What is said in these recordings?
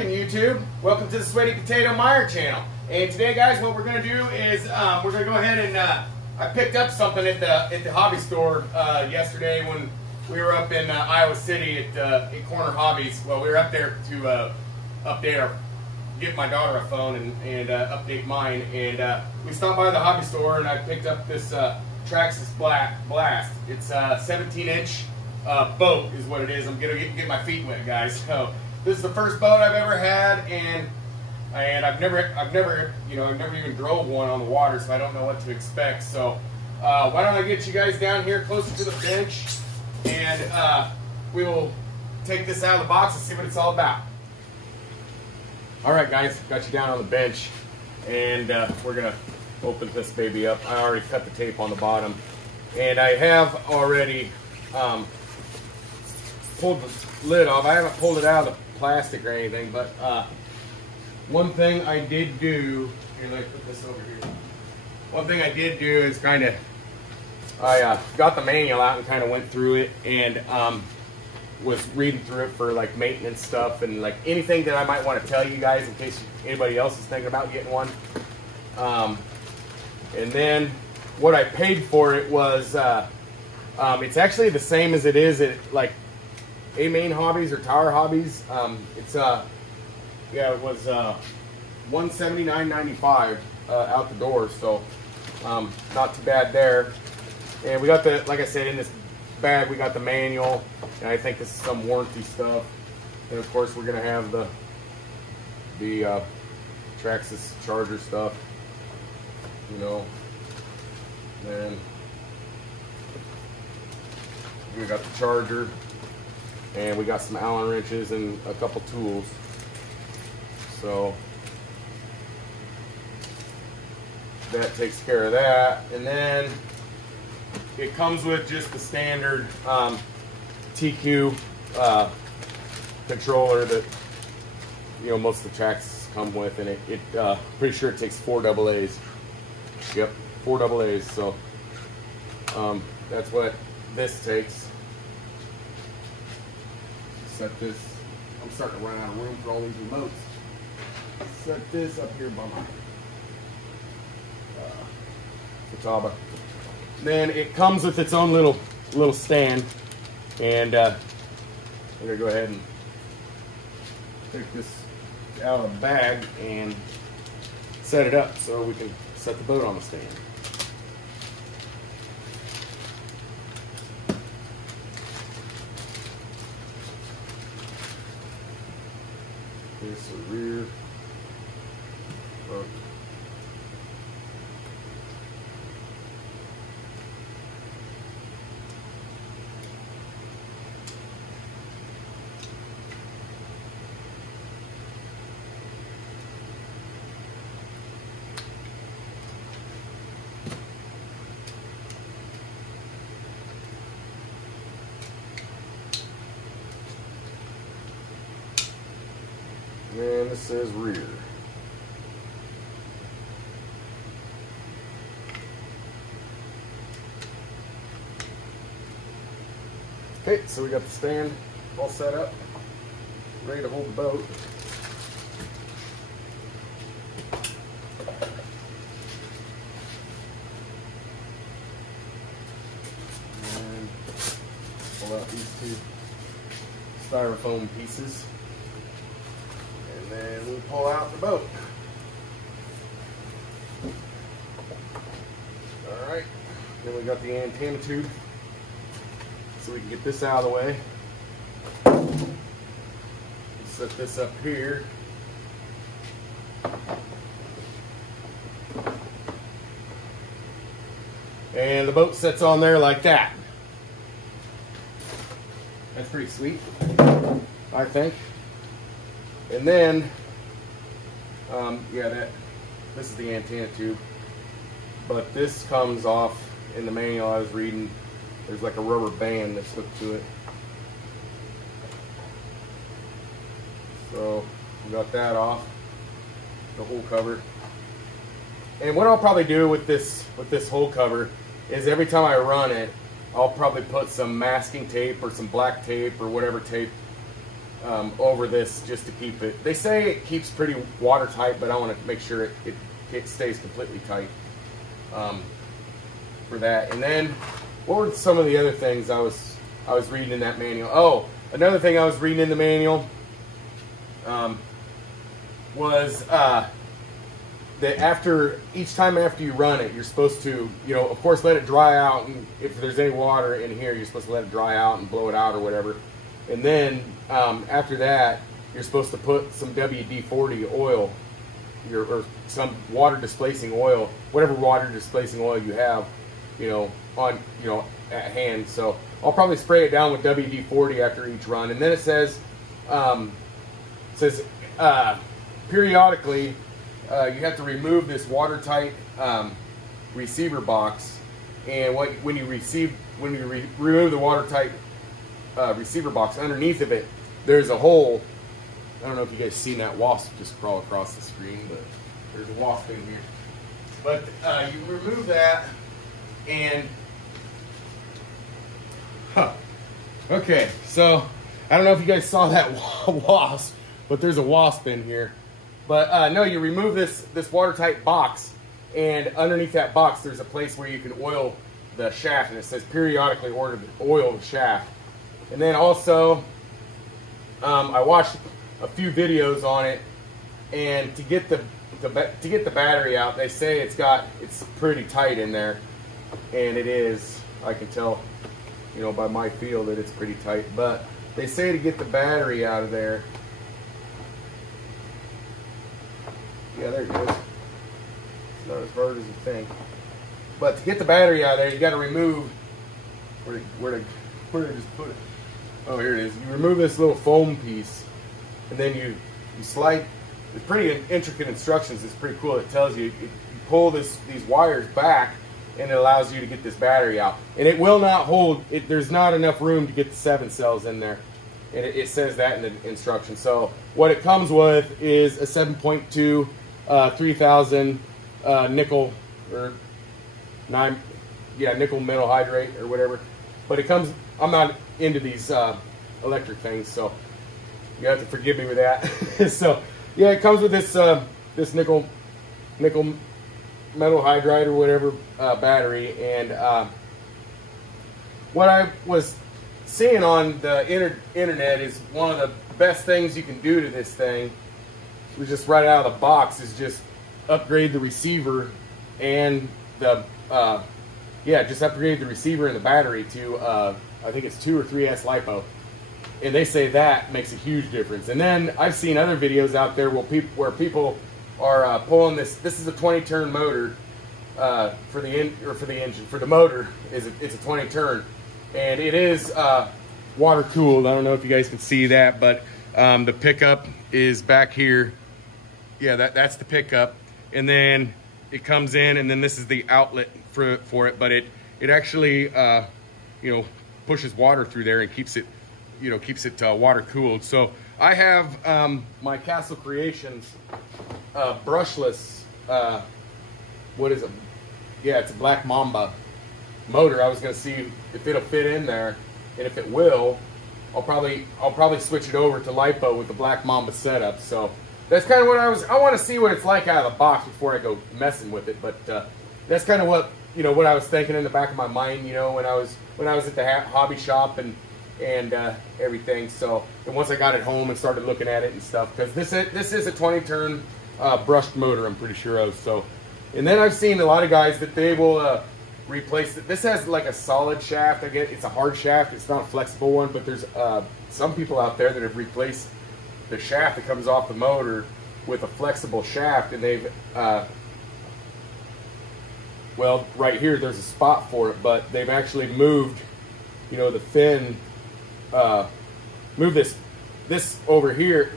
second, YouTube. Welcome to the Sweaty Potato Meyer channel. And today, guys, what we're going to do is we're going to go ahead and I picked up something at the hobby store yesterday when we were up in Iowa City at Corner Hobbies. Well, we were up there to get my daughter a phone and update mine. And we stopped by the hobby store and I picked up this Traxxas Blast. It's a 17-inch boat is what it is. I'm gonna get my feet wet, guys. So this is the first boat I've ever had, and I've never even drove one on the water, so I don't know what to expect. So why don't I get you guys down here closer to the bench, and we will take this out of the box and see what it's all about. All right, guys, got you down on the bench, and we're gonna open this baby up. I already cut the tape on the bottom, and I have already pulled the lid off. I haven't pulled it out of the plastic or anything, but one thing I did do, here, let me put this over here. One thing I did do is I got the manual out and kind of went through it, and was reading through it for like maintenance stuff and like anything that I might want to tell you guys in case anybody else is thinking about getting one. And then what I paid for it was it's actually the same as it is at like A-Main Hobbies or Tower Hobbies. It's yeah, it was $179.95 out the door, so not too bad there. And we got the, like I said, in this bag we got the manual, and I think this is some warranty stuff. And of course we're gonna have the Traxxas charger stuff, you know. Then we got the charger, and we got some Allen wrenches and a couple tools. So that takes care of that. And then it comes with just the standard TQ controller that most of the Traxxas come with, and it pretty sure it takes 4 AA's. Yep, 4 AA's. So that's what this takes. Set this. I'm starting to run out of room for all these remotes. Set this up here by my Futaba. Then it comes with its own little stand, and I'm gonna go ahead and take this out of the bag and set it up so we can set the boat on the stand. Here's the rear. And this says rear. Okay, so we got the stand all set up, ready to hold the boat. And pull out these 2 styrofoam pieces. And then we pull out the boat. Alright, then we got the antenna tube, so we can get this out of the way. Set this up here. And the boat sits on there like that. That's pretty sweet, I think. And then, yeah, this is the antenna tube, but this comes off in the manual I was reading. There's like a rubber band that's hooked to it. So we got that off, the whole cover. And what I'll probably do with this whole cover is every time I run it, I'll probably put some masking tape or some black tape or whatever tape over this just to keep it. They say it keeps pretty watertight, but I want to make sure it stays completely tight for that. And then, what were some of the other things I was reading in that manual? Oh, another thing I was reading in the manual was that each time after you run it, you're supposed to, of course, let it dry out, and if there's any water in here, you're supposed to let it dry out and blow it out or whatever. And then after that, you're supposed to put some WD-40 oil, or some water displacing oil, whatever water displacing oil you have, on at hand. So I'll probably spray it down with WD-40 after each run. And then it says periodically you have to remove this watertight receiver box. And when you remove the watertight receiver box, underneath of it there's a hole. I don't know if you guys seen that wasp just crawl across the screen, but there's a wasp in here. But you remove that, and okay, so I don't know if you guys saw that wasp, but there's a wasp in here. But no, you remove this watertight box, and underneath that box there's a place where you can oil the shaft, and it says periodically oil the shaft. And then also I watched a few videos on it, and to get the battery out, they say it's pretty tight in there, and it is. I can tell, by my feel that it's pretty tight. But they say to get the battery out of there, yeah, there it goes. It's not as hard as you think. But to get the battery out of there, you got to remove where did I just put it? Oh, here it is. You remove this little foam piece, and then you slide. It's pretty intricate instructions. It's pretty cool. It tells you, you pull these wires back, and it allows you to get this battery out. And it will not hold. There's not enough room to get the 7 cells in there. And it says that in the instructions. So what it comes with is a 7.2 3000 nickel or nickel metal hydrate or whatever. But it comes. I'm not into these electric things, so you have to forgive me with that. So yeah, it comes with this this nickel metal hydride or whatever battery. And what I was seeing on the internet is one of the best things you can do to this thing, was just right out of the box, is just upgrade the receiver and the just upgrade the receiver and the battery to I think it's 2 or 3S LiPo, and they say that makes a huge difference. And then I've seen other videos out there where people are pulling this. This is a 20-turn motor for the motor. It's a 20-turn, and it is water cooled. I don't know if you guys can see that, but the pickup is back here. Yeah, that's the pickup, and then it comes in, and then this is the outlet for it. But it actually pushes water through there and keeps it water cooled. So I have my Castle Creations brushless, what is it? Yeah, it's a Black Mamba motor. I was gonna see if it'll fit in there, and if it will, I'll probably switch it over to LiPo with the Black Mamba setup. So that's kind of what I want to see what it's like out of the box before I go messing with it. But that's kind of what what I was thinking in the back of my mind, when I was at the hobby shop and everything. So, and once I got it home and started looking at it and stuff, because this is a 20-turn brushed motor, I'm pretty sure of. So, and then I've seen a lot of guys that they will replace it. This has like a solid shaft. I get it's a hard shaft. It's not a flexible one, but there's some people out there that have replaced the shaft that comes off the motor with a flexible shaft, and they've well, right here there's a spot for it, but they've actually moved, the fin, move this over here,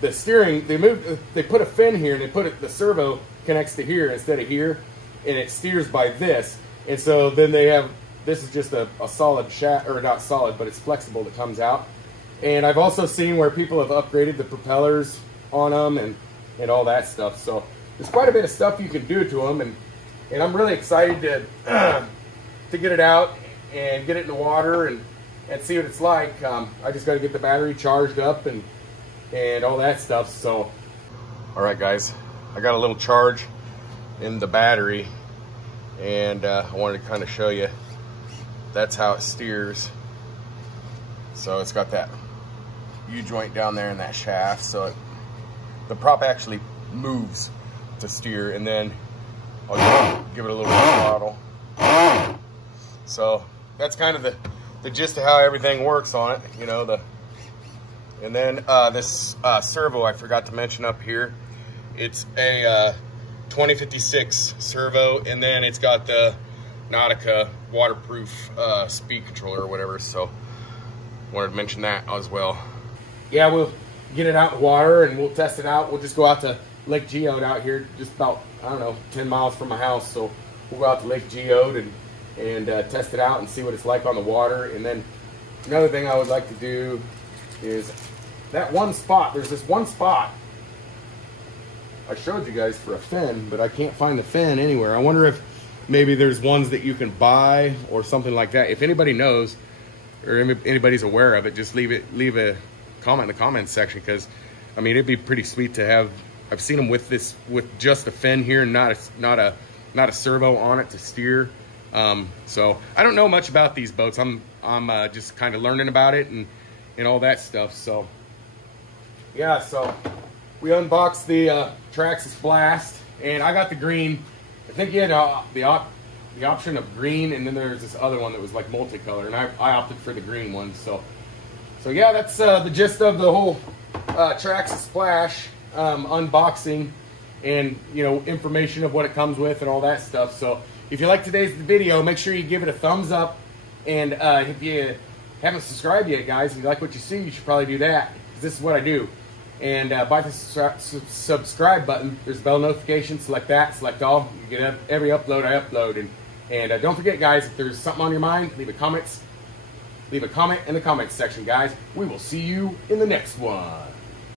the steering. They put a fin here, and the servo connects to here instead of here, and it steers by this. And so then this is just a solid shaft, or not solid, but it's flexible that comes out. And I've also seen where people have upgraded the propellers on them and all that stuff. So there's quite a bit of stuff you can do to them, and I'm really excited to get it out and get it in the water and see what it's like. I just got to get the battery charged up and all that stuff. So, all right, guys, I got a little charge in the battery, and I wanted to kind of show you. That's how it steers. So it's got that U-joint down there in that shaft, so the prop actually moves to steer, and then I'll give it a little throttle. So that's kind of the gist of how everything works on it, you know. And then this servo I forgot to mention up here. It's a 2056 servo, and then it's got the Nautica waterproof speed controller or whatever. So wanted to mention that as well. Yeah, we'll get it out in the water and we'll test it out. We'll just go out to Lake Geode out here, just about, I don't know, 10 miles from my house. So we'll go out to Lake Geode and test it out and see what it's like on the water. And then another thing I would like to do is that one spot. There's this one spot I showed you guys for a fin, but I can't find the fin anywhere. I wonder if maybe there's ones that you can buy or something like that. If anybody knows or anybody's aware of it, just leave a comment in the comments section, because I mean, it'd be pretty sweet to have. I've seen them with just a fin here and not a servo on it to steer. So I don't know much about these boats. I'm just kind of learning about it and all that stuff. So yeah, so we unboxed the Traxxas Blast, and I got the green. I think you had the option of green, and then there's this other one that was like multicolor, and I opted for the green one. So yeah, that's the gist of the whole Traxxas Splash unboxing, and you know, information of what it comes with and all that stuff. So if you like today's video, make sure you give it a thumbs up, and if you haven't subscribed yet, guys, and you like what you see, you should probably do that, because this is what I do. And by the subscribe button, there's a bell notification. Select that, select all. You get every upload I upload. And don't forget, guys, if there's something on your mind, leave a comment in the comments section, guys. We will see you in the next one.